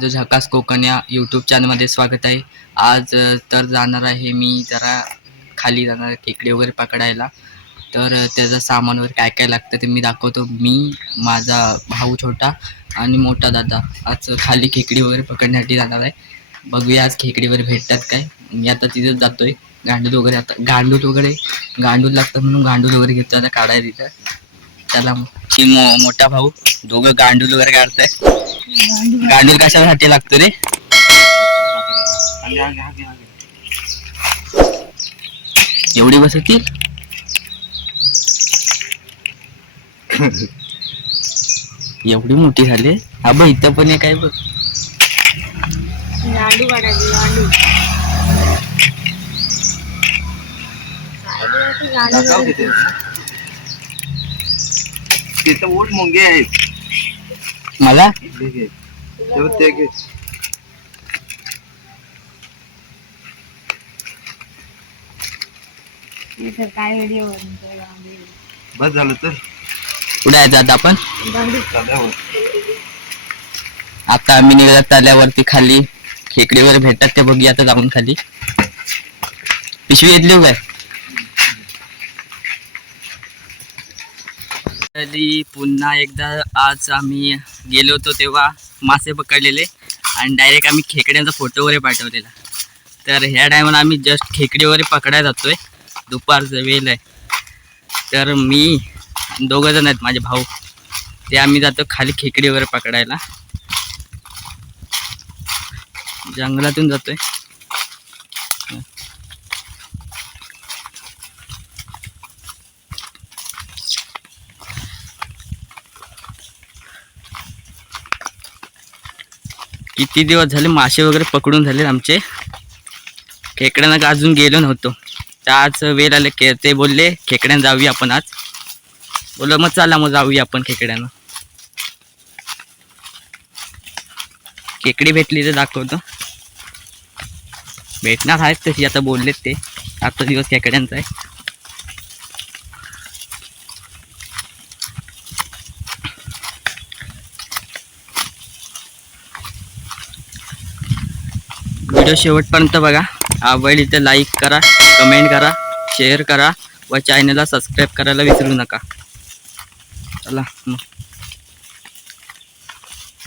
माझं झकास कोकण या यूट्यूब चॅनलमध्ये स्वागत आहे. आज तर जाणार आहे मी जरा खाली जाणार खेकडे वगैरे पकडायला. तर त्याचं सामान वगैरे काय काय लागतं ते मी दाखवतो. मी, माझा भाऊ छोटा आणि मोठा दादा आज खाली खेकडी वगैरे पकडण्यासाठी जाणार आहे. बघूया आज खेकडी वगैरे भेटतात काय. मी आता तिथेच जातोय. गांडूळ वगैरे आता गांडूळ लागतं म्हणून गांडूळ वगैरे घेतो आता काढायला तिथं. त्याला मोठा भाऊ दोघं गांडूळ वगैरे काढताय. गांडूळ कशासाठी लागतो रे? एवढी बसतील? एवढी मोठी झाली. हा बघ इथं पण एक आहे बघ. गांडू काढायची गांडू. तिथं ऊट मुंगे आहेत. मला काय व्हिडिओ बस झालं तर कुठे आहे आता आपण? चालल्यावर आता आम्ही निघाला तल्यावरती खाली खेकडे वगैरे भेटतात ते बघूया आता जाऊन खाली. पिशवी घेतली काय? पुन्हा एकदा आज आम्ही गेलो होतो तेव्हा मासे पकडलेले आणि डायरेक्ट आम्ही खेकड्यांचा फोटो वगैरे पाठवलेला. तर ह्या टायमाला आम्ही जस्ट खेकडे वगैरे पकडायला जातोय. दुपारचा वेळ आहे. तर मी दोघं जण आहेत माझे भाऊ, ते आम्ही जातो खाली खेकडे वगैरे पकडायला. जंगलातून जातोय. किती दिवस झाले मासे वगैरे पकडून झाले आमचे. खेकड्यांना अजून गेलो नव्हतो. तर आज वेळ आले ते बोलले खेकड्यांना जाऊया आपण आज. बोल मग चला मग जाऊया आपण खेकड्यांना. खेकडी भेटली तर दाखवतो. भेटणार आहेत तशी आता बोललेत ते. आजचा दिवस खेकड्यांचा आहे. व्हिडिओ शेवटपर्यंत बघा. आवडली तर लाईक करा, कमेंट करा, शेअर करा व चॅनलला सबस्क्राईब करायला विसरू नका. चला मग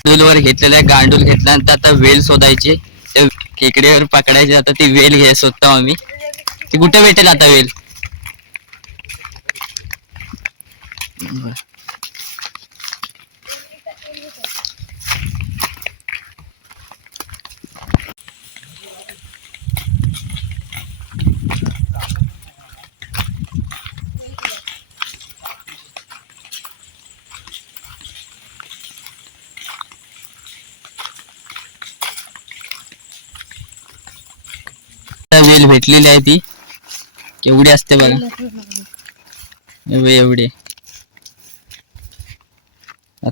गांडूलवर घेतलेला आहे. गांडूल घेतल्यानंतर आता वेल शोधायची. ते खेकड्यावर पकडायचे. आता ती वेल शोधतो आम्ही. ती कुठे भेटेल आता वेल? वेल भेटलेली आहे. ती केवढी असते बघा. एवढी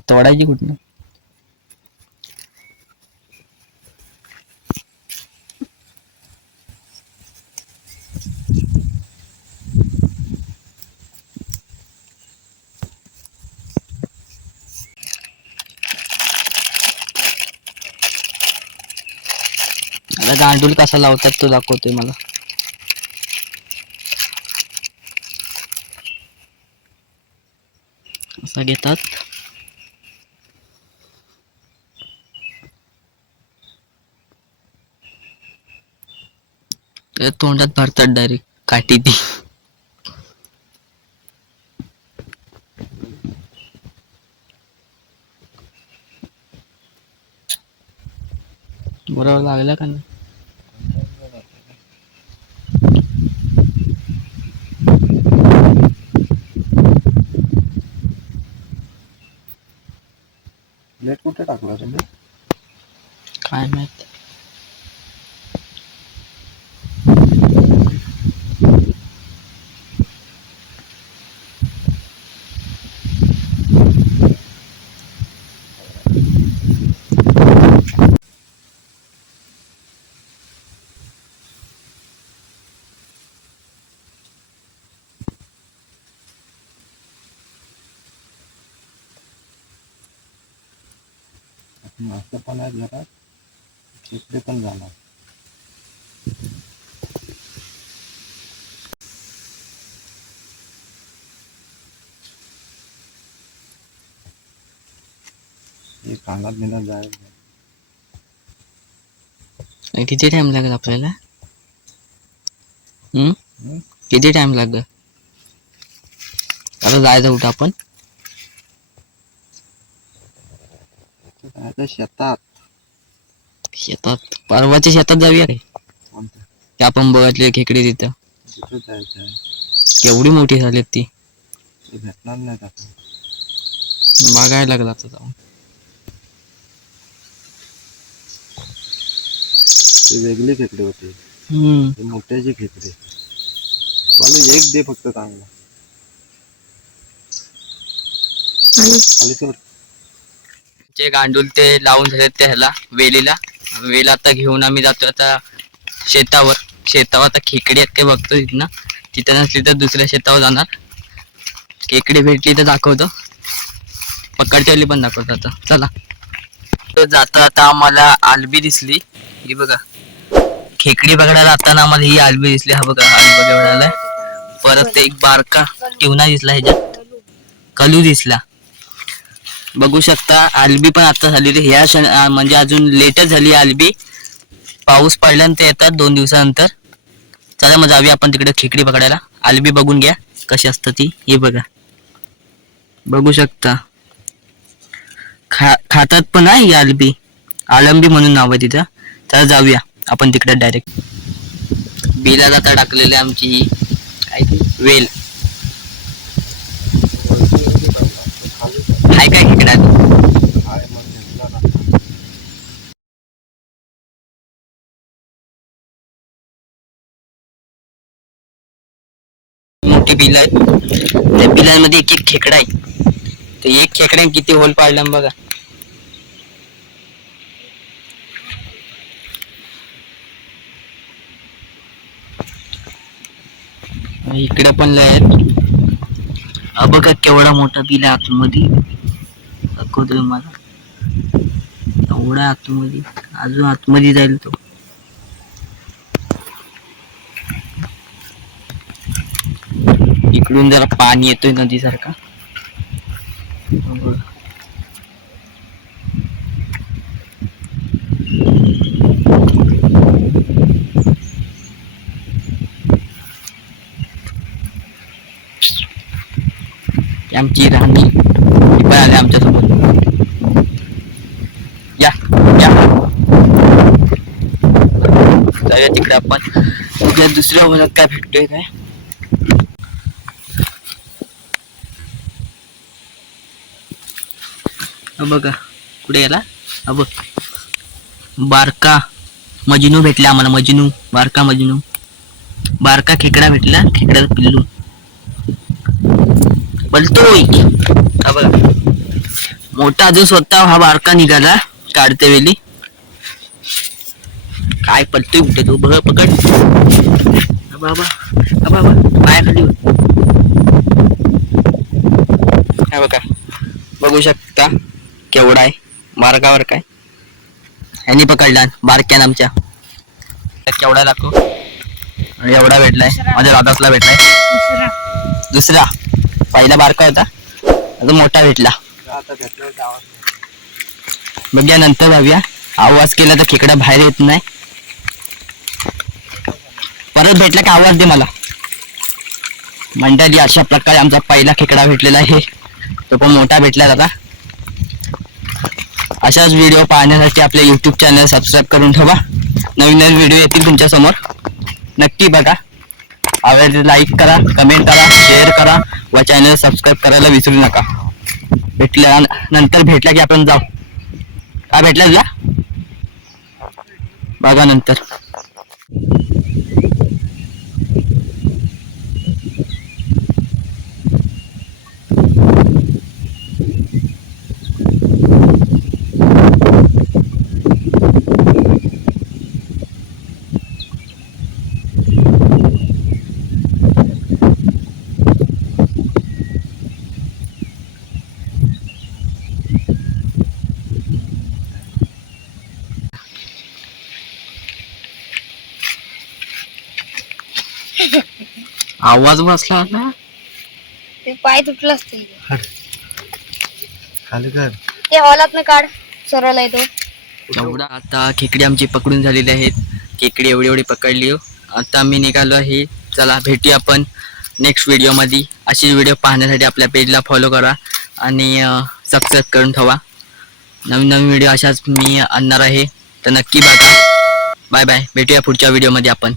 तोडायची कुठनं? आता गांडूल कसा लावतात तो दाखवतोय मला. असा घेतात. तोंडात भरतात डायरेक्ट काठी ती. बरोबर लागला का नाही? नेट कुठे टाकला तुम्ही? काय माहित. मासे पण आहेत घरात. इकडे पण जाणार. हे कानात बिनात जायचं. किती टाइम लागेल आपल्याला? हम्म? किती टाइम लागेल? आता जायचं कुठं आपण? जायचं शेतात. शेतात? परवाच्या शेतात जाऊया रे. कोणत्या? ते आपण बघितले खेकडे तिथं. तिथे जायचं आहे. केवढी मोठी झालीत ती. ते भेटणार नाही आता. बघायला लागला आता जाऊन. ते वेगळे खेकडे होते. हम्म. ते मोठ्याचे खेकडे. मला एक दे फक्त चांगला. खाली सोड. जे गांडूल ते लावून झाले ते ह्याला वेलीला. वेल आता घेऊन आम्ही जातो आता शेतावर. शेतावर आता खेकडे आहेत ते बघतो तिथनं. तिथं नसली तर दुसऱ्या शेतावर जाणार. खेकडे भेटली तर दाखवतो. पकडतेली पण दाखवतो आता. चला. तर जाता आता आम्हाला आलबी दिसली. ही बघा. खेकडी बघायला जाताना आम्हाला ही आलबी दिसली. हा बघा आलबी बघायला. परत एक बारका टिवना दिसला ह्याच्यात. कलू दिसला. बघू शकता आलबी पण आता झाली ह्या म्हणजे अजून लेटच झाली आलबी. पाऊस पडल्यानंतर येतात 2 दिवसानंतर. चला मग जाऊया आपण तिकडे खेकडी पकडायला. आलबी बघून घ्या कशी असतं ती. हे बघा बघू शकता. खातात पण ही आलबी. आलंबी म्हणून नाव आहे तिथं. चला जाऊया आपण तिकडे डायरेक्ट. बिला जाता टाकलेली आमची ही काय ती वेल. हाय काय खेकडा? काय मग घेतला ना. मोठी बिल आहे. त्या बिलांमध्ये एक एक खेकडा आहे. तर एक खेकड्या किती होल पाडला बघा. इकडे पण लय आहेत. बघा केवढा मोठा बिल आहे आतमध्ये. दाखवतोय मला. एवढा आतमध्ये. अजून आतमध्ये जाईल तो. इकडून जरा पाणी येतोय नदीसारखा. आमची राणी पण आले आमच्यासोबत. या या जाऊया तिकडे आपण. उद्या दुसऱ्या वनात काय भेटतोय काय. बघा कुठे गेला. बघ बारका मजनू भेटला आम्हाला. मजनू बारका मजनू. बारका खेकडा भेटला. खेकड्याचा पिल्लू बोलतोय. हा बघा मोठा अजून स्वतः हा बारका निघाला काढते वेळी. काय पडतोय कुठे तू बघ पकड. बाबा बाबा पाया खाली. हा बघा बघू शकता केवढा आहे. बारकावर काय ह्यानी पकडला बारक्यान आमच्या. केवढा लागतो. एवढा भेटलाय माझ्या दादासला भेटलाय. दुसरा पहिला बारका होता अजून मोठा भेटला. आता घेतलं आवाज. बघूया नंतर जाऊया. आवाज केला तर खेकडा बाहेर येत नाही. परत भेटला की आवाज दे मला. मंडळी अशा प्रकारे आमचा पहिला खेकडा भेटलेला आहे. तो पण मोठा भेटला आता. अशाच व्हिडिओ पाहण्यासाठी आपल्या YouTube चॅनल सबस्क्राईब करून ठेवा. नवीन नवीन व्हिडिओ येतील तुमच्या समोर. नक्की बघा. आवडल्यास लाईक करा, कमेंट करा, शेअर करा व चॅनल सबस्क्राईब करायला विसरू नका. नंतर भेटला की आपण जाऊ. काय भेटला तुला बघा नंतर. आवाज बसला ना. ते पाय तुटलं असतील. खाली कर. ते हॉलात न काढ सरळ आहे तो. एवढा आता खेकडी आमची पकडून झालेली आहेत. खेकडी एवढी एवढी पकडली हो. आता मी निघालो आहे. चला भेटूया आपण नेक्स्ट व्हिडिओमध्ये. अशी व्हिडिओ पाहण्यासाठी आपल्या पेजला फॉलो करा आणि सबस्क्राईब करून ठेवा. नवीन नवीन व्हिडिओ अशाच मी आणणार आहे, तर नक्की बघा. Bye bye. भेटूया पुढच्या व्हिडिओमध्ये आपण.